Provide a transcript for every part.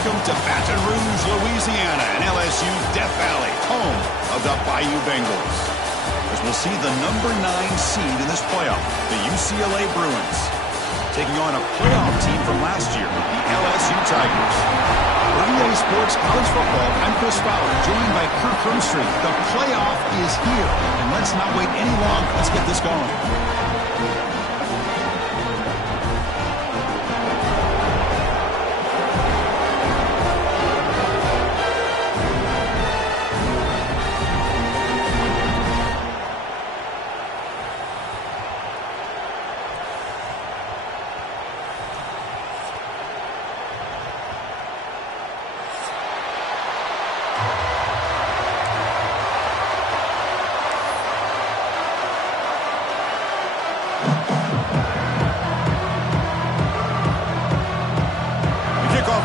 Welcome to Baton Rouge, Louisiana, and LSU's Death Valley, home of the Bayou Bengals. As we'll see the number 9 seed in this playoff, the UCLA Bruins, taking on a playoff team from last year, the LSU Tigers. For EA Sports College Football, I'm Chris Fowler, joined by Kirk Hermstreet. The playoff is here, and let's not wait any longer. Let's get this going.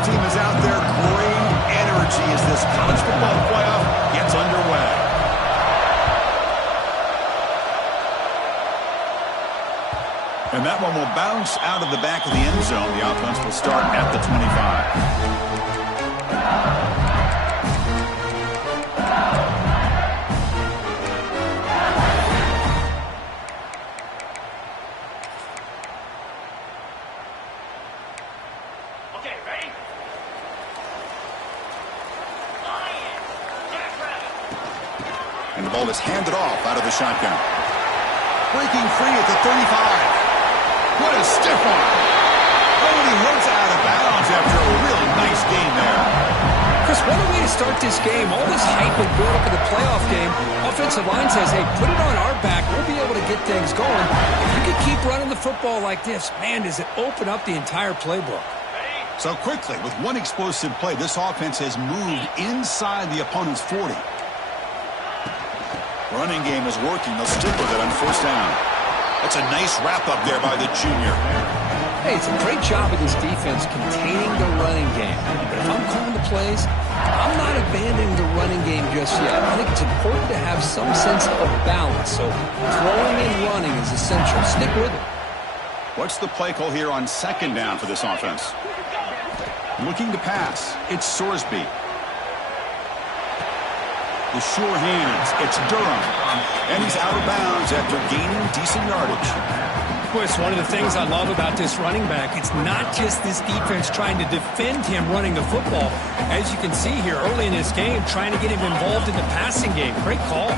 Team is out there. Great energy as this college football playoff gets underway. And that one will bounce out of the back of the end zone. The offense will start at the 25. And the ball is handed off out of the shotgun. Breaking free at the 35. What a stiff arm. Oh, and he runs out of bounds after a really nice game there. Chris, what a way to start this game. All this hype and build up in the playoff game. Offensive line says, hey, put it on our back. We'll be able to get things going. If you can keep running the football like this, man, does it open up the entire playbook. So quickly, with one explosive play, this offense has moved inside the opponent's 40. Running game is working. They'll stick with it on first down. That's a nice wrap-up there by the junior. Hey, it's a great job of this defense containing the running game. But if I'm calling the plays, I'm not abandoning the running game just yet. I think it's important to have some sense of balance. So throwing and running is essential. Stick with it. What's the play call here on second down for this offense? Looking to pass. It's Sorsby. The sure hands. It's Durham. And he's out of bounds after gaining decent yardage. Chris, one of the things I love about this running back, it's not just this defense trying to defend him running the football. As you can see here early in this game, trying to get him involved in the passing game. Great call.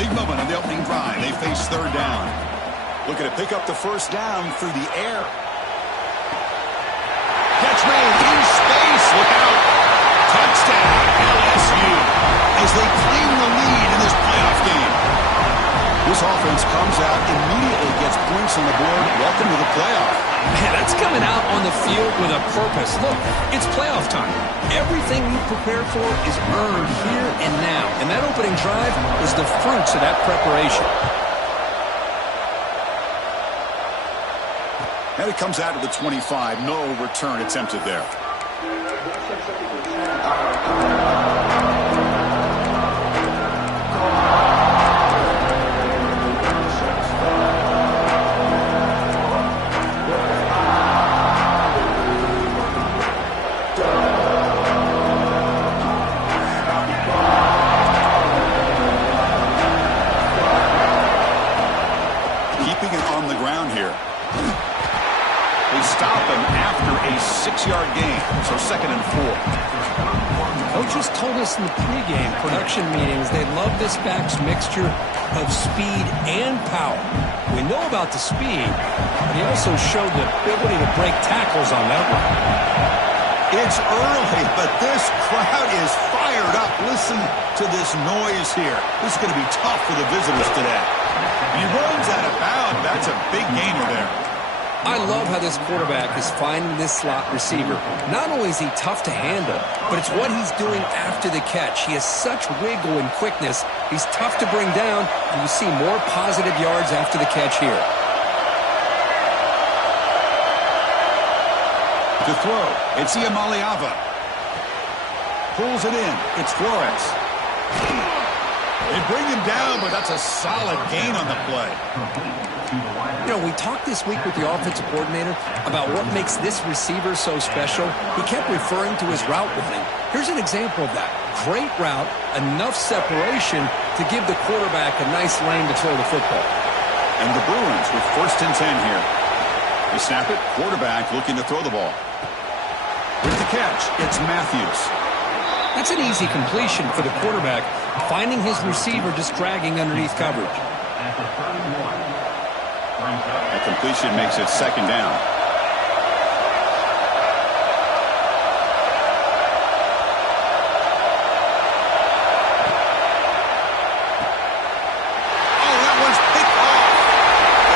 Big moment on the opening drive. They face third down. Looking to pick up the first down through the air. Catch made in space. Look out. Touchdown, LSU, as they claim the lead in this playoff game. This offense comes out, immediately gets points on the board. Welcome to the playoff. Man, that's coming out on the field with a purpose. Look, it's playoff time. Everything you prepared for is earned here and now. And that opening drive was the fruits of that preparation. And it comes out of the 25. No return attempted there. Keeping it on the ground here. They stop him after a 6-yard gain, so 2nd and 4. Coaches told us in the pregame production meetings they love this back's mixture of speed and power. We know about the speed, but he also showed the ability to break tackles on that one. It's early, but this crowd is fired up. Listen to this noise here. This is going to be tough for the visitors today. And he runs out of bounds. That's a big gainer there. I love how this quarterback is finding this slot receiver. Not only is he tough to handle, but it's what he's doing after the catch. He has such wiggle and quickness. He's tough to bring down, and you see more positive yards after the catch here. To throw, it's Iamaleava. Pulls it in. It's Flores. They bring him down, but that's a solid gain on the play. You know, we talked this week with the offensive coordinator about what makes this receiver so special. He kept referring to his route running. Here's an example of that. Great route, enough separation to give the quarterback a nice lane to throw the football. And the Bruins with 1st and 10 here. They snap it, quarterback looking to throw the ball. With the catch, it's Matthews. That's an easy completion for the quarterback, finding his receiver just dragging underneath coverage. That completion makes it 2nd down. Oh, that one's picked off.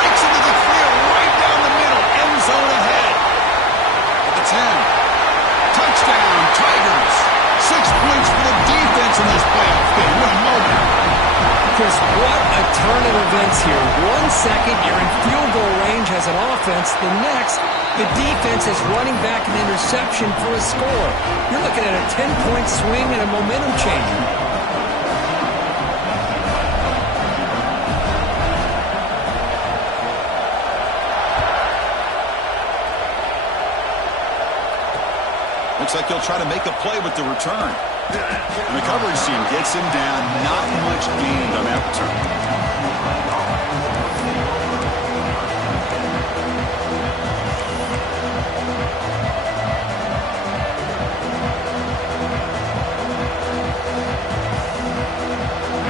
Breaks into the field right down the middle. End zone ahead. At the 10. Touchdown, Tigers. 6 points for the defense in this playoff game. What a moment. Chris, what a turn of events here. 1 second, you're in field goal range as an offense. The next, the defense is running back an interception for a score. You're looking at a 10-point swing and a momentum changer. Looks like he'll try to make a play with the return. And the coverage team gets him down. Not much gained on that return.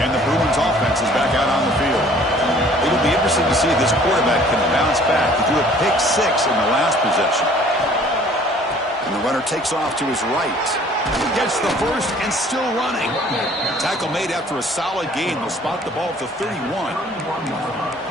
And the Bruins offense is back out on the field. It'll be interesting to see if this quarterback can bounce back. He threw a pick 6 in the last possession. And the runner takes off to his right. He gets the first and still running. Tackle made after a solid gain. They'll spot the ball at the 31.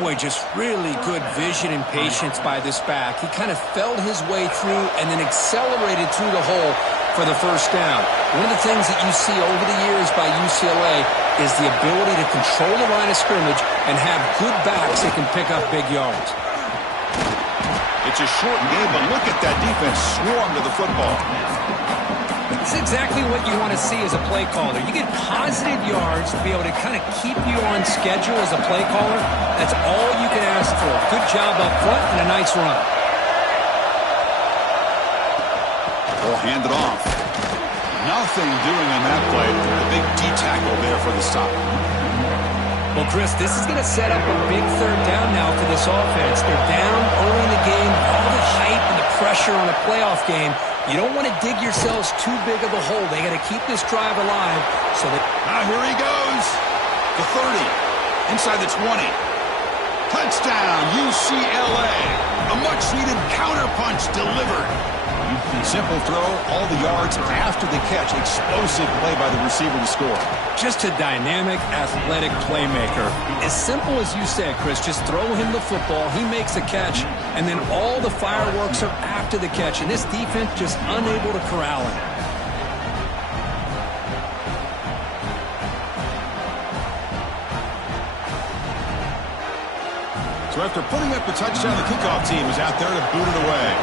Boy, just really good vision and patience by this back. He kind of felt his way through and then accelerated through the hole for the first down. One of the things that you see over the years by UCLA is the ability to control the line of scrimmage and have good backs that can pick up big yards. It's a short game, but look at that defense swarm to the football. This is exactly what you want to see as a play caller. You get positive yards to be able to kind of keep you on schedule as a play caller. That's all you can ask for. Good job up front and a nice run. Ball handed off. Nothing doing on that play. The big D tackle there for the stop. Well, Chris, this is going to set up a big 3rd down now for this offense. They're down early in the game. All the hype and the pressure on a playoff game. You don't want to dig yourselves too big of a hole. They got to keep this drive alive. So that now here he goes. The 30. Inside the 20. Touchdown, UCLA. A much-needed counterpunch delivered. Simple throw, all the yards after the catch. Explosive play by the receiver to score. Just a dynamic, athletic playmaker. As simple as you said, Chris, just throw him the football, he makes a catch, and then all the fireworks are after the catch, and this defense just unable to corral him. So after putting up the touchdown, the kickoff team is out there to boot it away.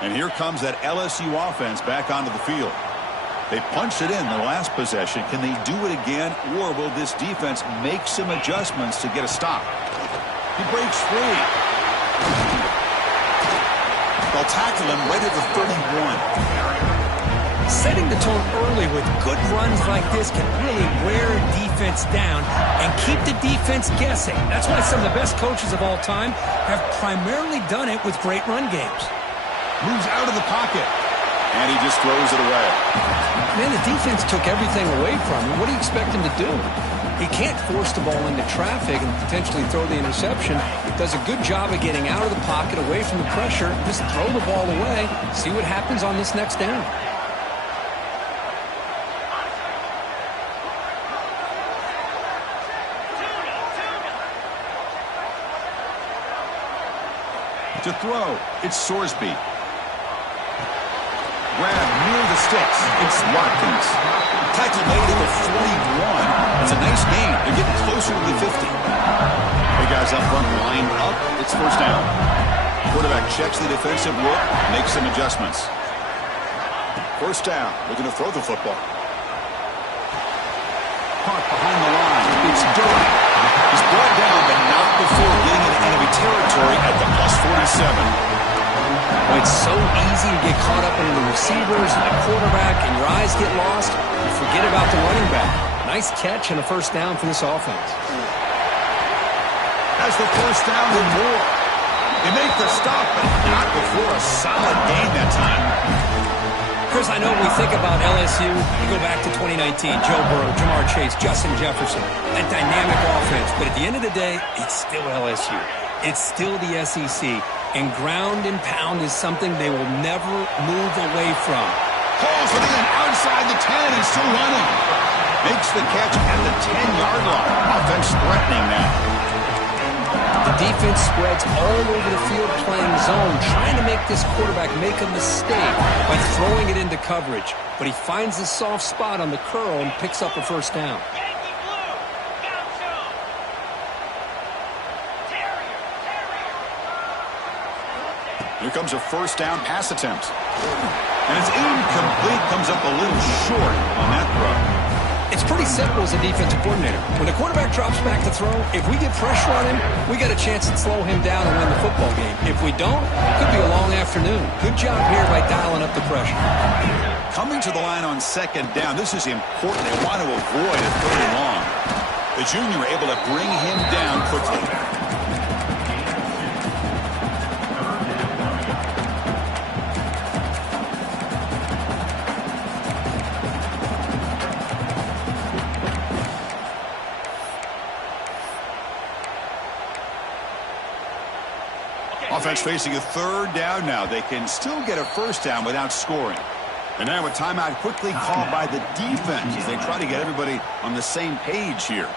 And here comes that LSU offense back onto the field. They punched it in the last possession. Can they do it again, or will this defense make some adjustments to get a stop? He breaks free. They'll tackle him right at the 31. Setting the tone early with good runs like this can really wear a defense down and keep the defense guessing. That's why some of the best coaches of all time have primarily done it with great run games. Moves out of the pocket. And he just throws it away. Man, the defense took everything away from him. What do you expect him to do? He can't force the ball into traffic and potentially throw the interception. Does a good job of getting out of the pocket, away from the pressure. Just throw the ball away. See what happens on this next down. To throw, it's Sorsby. Grab near the sticks. It's Watkins. Tackle made at the 41. It's a nice gain. They're getting closer to the 50. Hey, guys up front, line up. It's first down. Quarterback checks the defensive look, makes some adjustments. First down. Looking to throw the football. Caught behind the line. It's Durham. He's brought down, but not before getting into enemy territory at the +47. It's so easy to get caught up in the receivers and the quarterback, and your eyes get lost. You forget about the running back. Nice catch and a first down for this offense. That's the first down and more. They make the stop, but not before a solid gain that time. Chris, I know when we think about LSU, you go back to 2019, Joe Burrow, Jamar Chase, Justin Jefferson, that dynamic offense. But at the end of the day, it's still LSU. It's still the SEC. And ground and pound is something they will never move away from. Pulls it in outside the 10 and still running. Makes the catch at the 10-yard line. Offense threatening now. The defense spreads all over the field playing zone, trying to make this quarterback make a mistake by throwing it into coverage. But he finds a soft spot on the curl and picks up a first down. Here comes a first down pass attempt. And it's incomplete. Comes up a little short on that throw. It's pretty simple as a defensive coordinator. When the quarterback drops back to throw, if we get pressure on him, we got a chance to slow him down and win the football game. If we don't, it could be a long afternoon. Good job here by dialing up the pressure. Coming to the line on second down, this is important. They want to avoid a third and long. The junior able to bring him down quickly. Offense facing a third down now. They can still get a first down without scoring. And now a timeout quickly called by the defense as they try to get everybody on the same page here.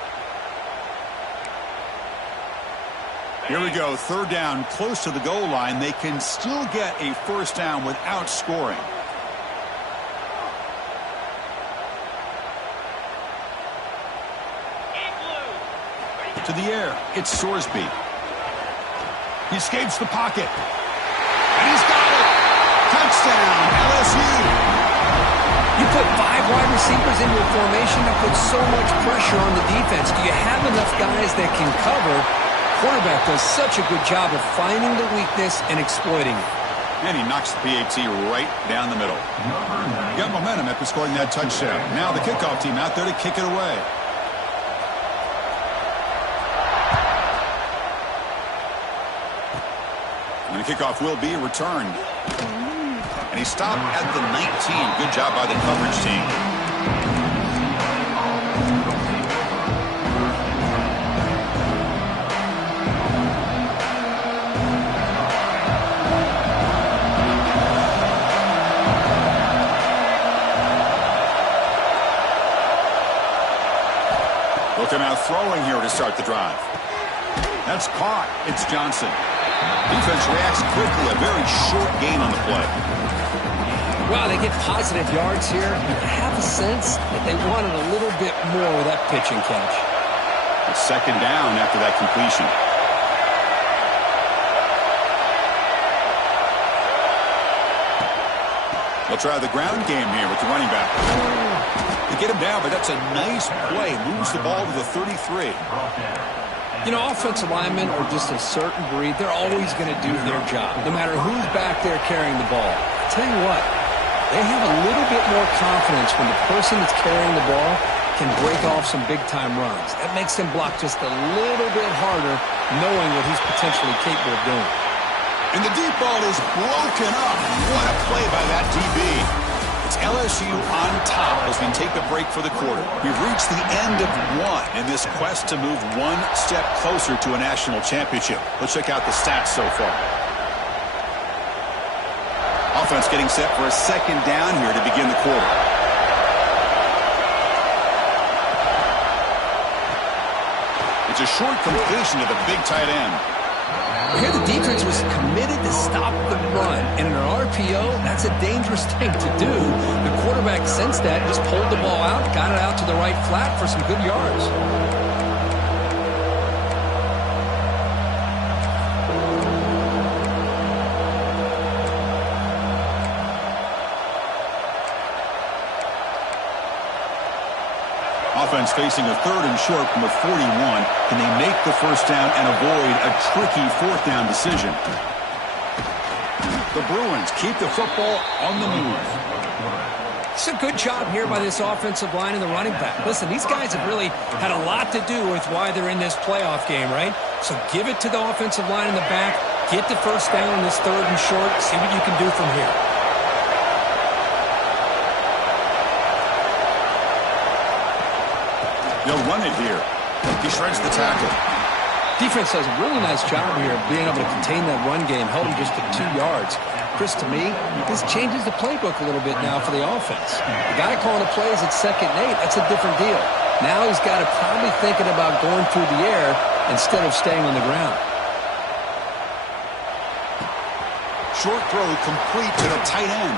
Here we go. Third down close to the goal line. They can still get a first down without scoring. To the air. It's Sorsby. He escapes the pocket. And he's got it. Touchdown, LSU. You put 5 wide receivers into a formation that puts so much pressure on the defense. Do you have enough guys that can cover? Quarterback does such a good job of finding the weakness and exploiting it. And he knocks the PAT right down the middle. Got momentum after scoring that touchdown. Now the kickoff team out there to kick it away. And the kickoff will be returned. And he stopped at the 19. Good job by the coverage team. Looking out throwing here to start the drive. That's caught. It's Johnson. Defense reacts quickly. A very short gain on the play. Wow, they get positive yards here. I have a sense that they wanted a little bit more with that pitch and catch. It's second down after that completion. They'll try the ground game here with the running back. They get him down, but that's a nice play. Moves the ball to the 33. You know, offensive linemen are just a certain breed. They're always going to do their job, no matter who's back there carrying the ball. I tell you what, they have a little bit more confidence when the person that's carrying the ball can break off some big-time runs. That makes them block just a little bit harder, knowing what he's potentially capable of doing. And the deep ball is broken up. What a play by that DB. It's LSU on top as we take a break for the quarter. We've reached the end of one in this quest to move one step closer to a national championship. Let's check out the stats so far. Offense getting set for a second down here to begin the quarter. It's a short completion to the big tight end. Here the defense was committed to stop the run. And in an RPO, that's a dangerous thing to do. The quarterback sensed that, just pulled the ball out, got it out to the right flat for some good yards. Offense facing a 3rd and short from the 41. Can they make the first down and avoid a tricky 4th down decision? The Bruins keep the football on the move. It's a good job here by this offensive line and the running back. Listen, these guys have really had a lot to do with why they're in this playoff game, right? So give it to the offensive line in the back. Get the first down in this 3rd and short. See what you can do from here. They'll run it here. He shreds the tackle. Defense does a really nice job here of being able to contain that run game, held him just to 2 yards. Chris, to me, this changes the playbook a little bit now for the offense. The guy calling the plays at 2nd and 8, that's a different deal. Now he's got to probably thinking about going through the air instead of staying on the ground. Short throw complete to the tight end.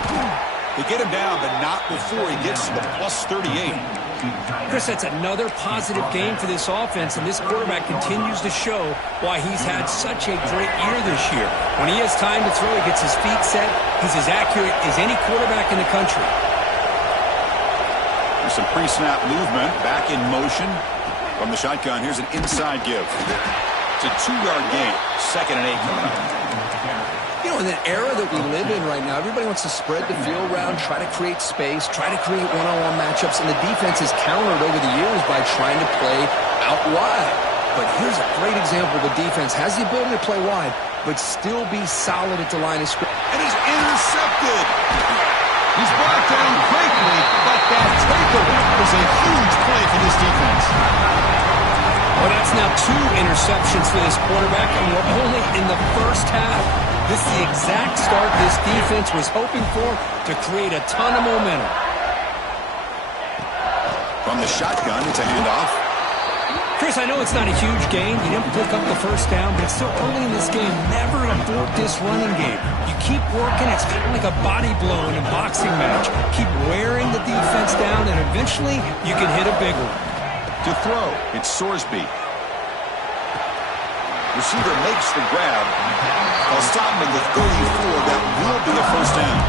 They get him down, but not before he gets to the plus 38. Chris, that's another positive game for this offense, and this quarterback continues to show why he's had such a great year this year. When he has time to throw, he gets his feet set. He's as accurate as any quarterback in the country. There's some pre-snap movement, back in motion. From the shotgun, here's an inside give. It's a 2-yard gain. 2nd and 8 coming up. You know, in the era that we live in right now, everybody wants to spread the field around, try to create space, try to create one-on-one matchups, and the defense has countered over the years by trying to play out wide. But here's a great example. The defense has the ability to play wide, but still be solid at the line of scrimmage. And he's intercepted. He's brought down quickly, but that takeaway was a huge play for this defense. Well, that's now 2 interceptions for this quarterback, and we're only in the first half. This is the exact start this defense was hoping for to create a ton of momentum. From the shotgun, it's a handoff. Chris, I know it's not a huge gain. You didn't pick up the first down, but it's still early in this game. Never abort this running game. You keep working. It's kind of like a body blow in a boxing match. Keep wearing the defense down, and eventually you can hit a big one. To throw, it's Sorsby. Receiver makes the grab. They'll stop him at the 34. That will be a first down.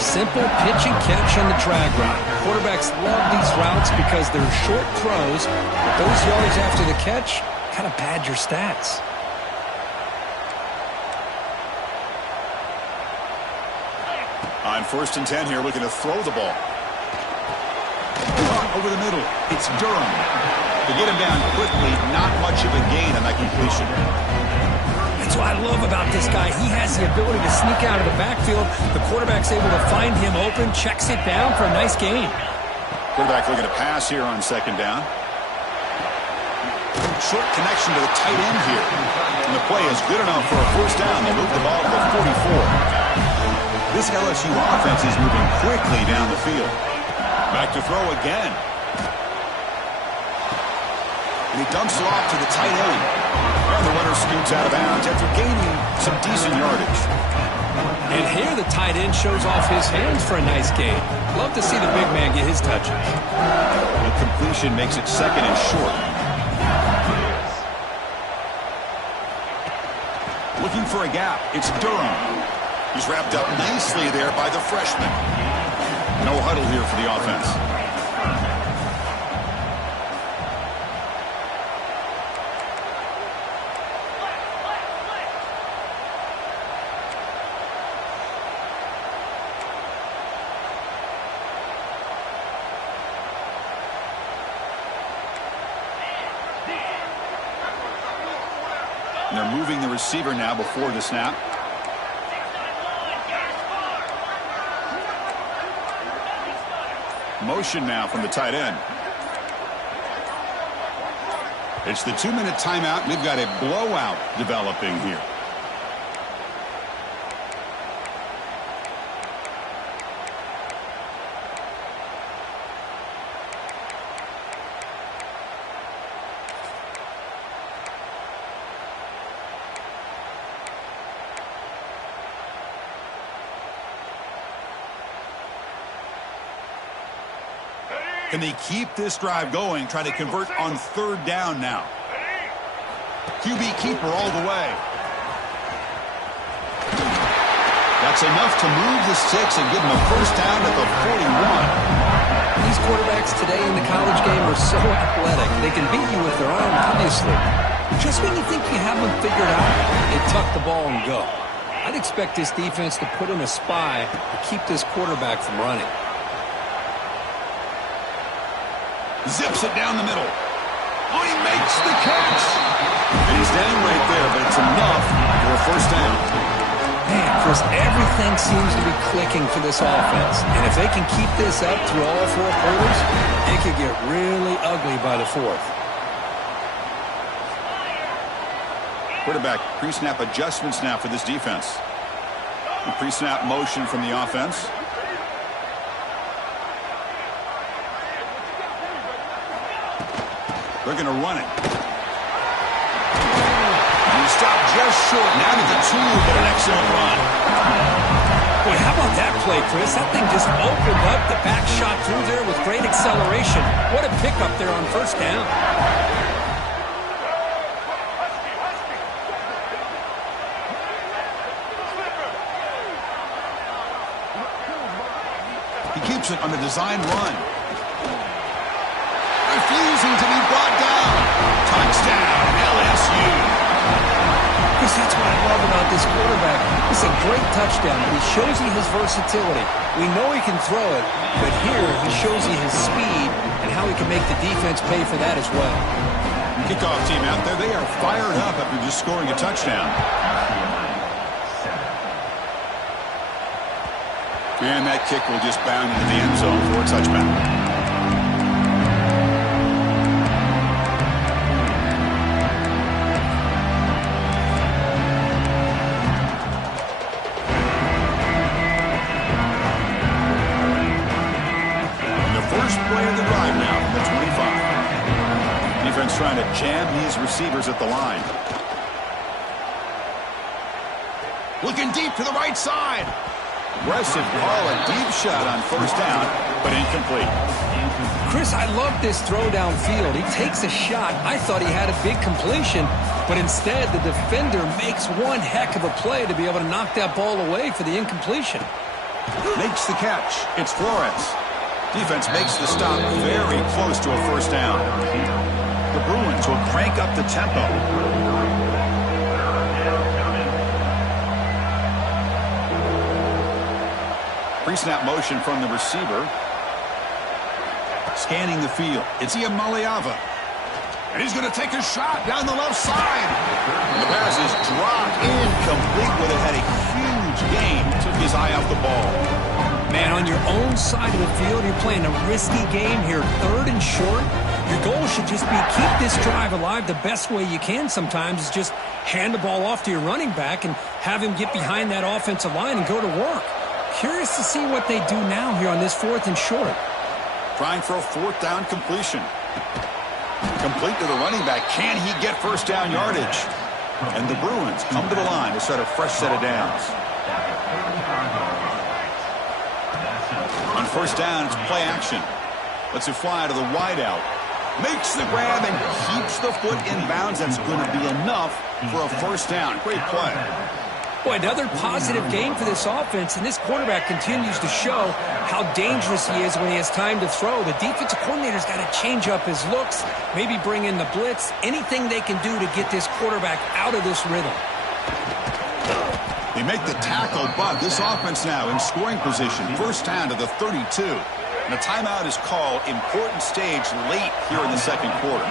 Simple pitch and catch on the drag route. Quarterbacks love these routes because they're short throws. But those yards after the catch kind of pad your stats. On 1st and 10 here, looking to throw the ball. Over the middle, it's Durham. To get him down quickly, not much of a gain on that completion. That's what I love about this guy. He has the ability to sneak out of the backfield. The quarterback's able to find him open, checks it down for a nice gain. Quarterback looking to pass here on 2nd down. Short connection to the tight end here. And the play is good enough for a first down. They move the ball to the 44. This LSU offense is moving quickly down the field. Back to throw again. And he dumps it off to the tight end. And the runner scoots out of bounds after gaining some decent yardage. And here the tight end shows off his hands for a nice gain. Love to see the big man get his touches. The completion makes it 2nd and short. Looking for a gap. It's Durham. He's wrapped up nicely there by the freshman. No huddle here for the offense. And they're moving the receiver now before the snap. Motion now from the tight end. It's the 2-minute timeout. We've got a blowout developing here. Can they keep this drive going, try to convert on third down now? QB keeper all the way. That's enough to move the sticks and give them a first down at the 41. These quarterbacks today in the college game are so athletic. They can beat you with their arm, obviously. Just when you think you have them figured out, they tuck the ball and go. I'd expect this defense to put in a spy to keep this quarterback from running. Zips it down the middle. Oh, he makes the catch. And he's down right there, but it's enough for a first down. Man, Chris, everything seems to be clicking for this offense. And if they can keep this up through all four quarters, it could get really ugly by the fourth. Quarterback pre-snap adjustments now for this defense. The pre-snap motion from the offense. They're going to run it. And he stopped just short. Now to the 2, but an excellent run. Boy, how about that play, Chris? That thing just opened up. The back shot through there with great acceleration. What a pickup there on first down. He keeps it on the design run. Refusing to be brought down. Touchdown, LSU. Chris, that's what I love about this quarterback. It's a great touchdown, but he shows you his versatility. We know he can throw it, but here he shows you his speed and how he can make the defense pay for that as well. Kickoff team out there, they are fired up after just scoring a touchdown. And that kick will just bound into the end zone for a touchback. Trying to jam these receivers at the line. Looking deep to the right side. Aggressive call, a deep shot on first down, but incomplete. Chris, I love this throw downfield. He takes a shot. I thought he had a big completion, but instead the defender makes one heck of a play to be able to knock that ball away for the incompletion. Makes the catch. It's Flores. Defense makes the stop very close to a first down. The Bruins will crank up the tempo. Pre-snap motion from the receiver. Scanning the field. It's Iamaleava. And he's going to take a shot down the left side. And the pass is dropped incomplete with it. Had a huge gain. Took his eye off the ball. Man, on your own side of the field, you're playing a risky game here. 3rd and short. Your goal should just be keep this drive alive the best way you can sometimes is just hand the ball off to your running back and have him get behind that offensive line and go to work. Curious to see what they do now here on this 4th and short. Trying for a 4th down completion. Complete to the running back. Can he get first down yardage? And the Bruins come to the line to start a fresh set of downs. On first down, it's play action. Lets it fly to the wideout. Makes the grab and keeps the foot in bounds. That's going to be enough for a first down. Great play. Boy, another positive game for this offense, and this quarterback continues to show how dangerous he is when he has time to throw. The defensive coordinator's got to change up his looks, maybe bring in the blitz, anything they can do to get this quarterback out of this rhythm. They make the tackle, but this offense now in scoring position. First down to the 32. And a timeout is called. Important stage late here in the second quarter.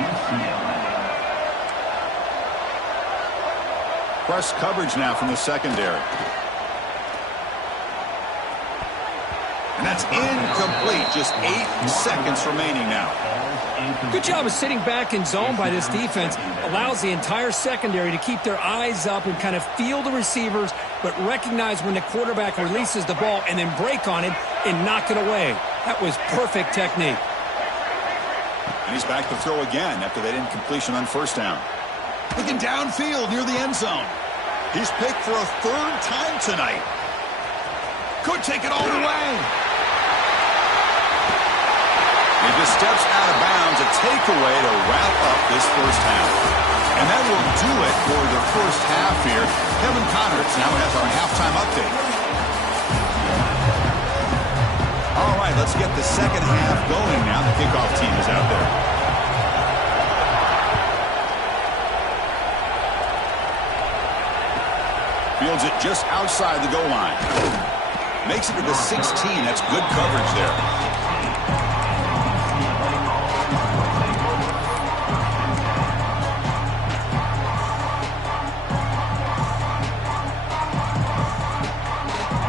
Press coverage now from the secondary. And that's incomplete. Just 8 seconds remaining now. Good job of sitting back in zone by this defense. Allows the entire secondary to keep their eyes up and kind of feel the receivers, but recognize when the quarterback releases the ball and then break on it and knock it away. That was perfect technique. And he's back to throw again after that incompletion on first down. Looking downfield near the end zone. He's picked for a 3rd time tonight. Could take it all the way. They steps out of bounds, a takeaway to wrap up this first half. And that will do it for the first half here. Kevin Connors now has our halftime update. All right, let's get the second half going now. The kickoff team is out there. Fields it just outside the goal line. Makes it to the 16. That's good coverage there.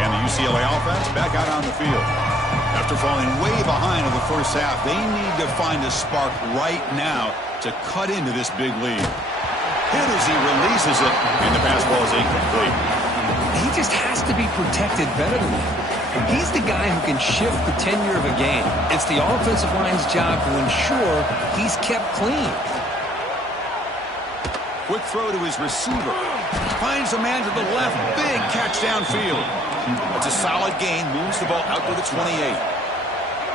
And the UCLA offense back out on the field. After falling way behind in the first half, they need to find a spark right now to cut into this big lead. Hit as he releases it, and the pass ball is incomplete. He just has to be protected better than that. He's the guy who can shift the tenure of a game. It's the offensive line's job to ensure he's kept clean. Quick throw to his receiver. Finds a man to the left. Big catch downfield. It's a solid gain. Moves the ball out to the 28.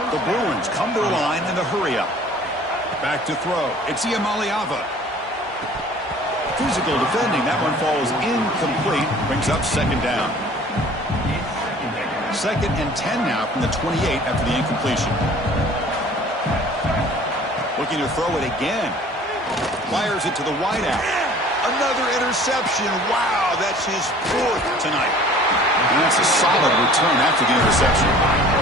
The Bruins come to the line in the hurry-up. Back to throw. It's Iamaliava. Physical defending. That one falls incomplete. Brings up second down. 2nd and 10 now from the 28 after the incompletion. Looking to throw it again. Fires it to the wideout. Another interception. Wow, that's his 4th tonight. And that's a solid return after the interception.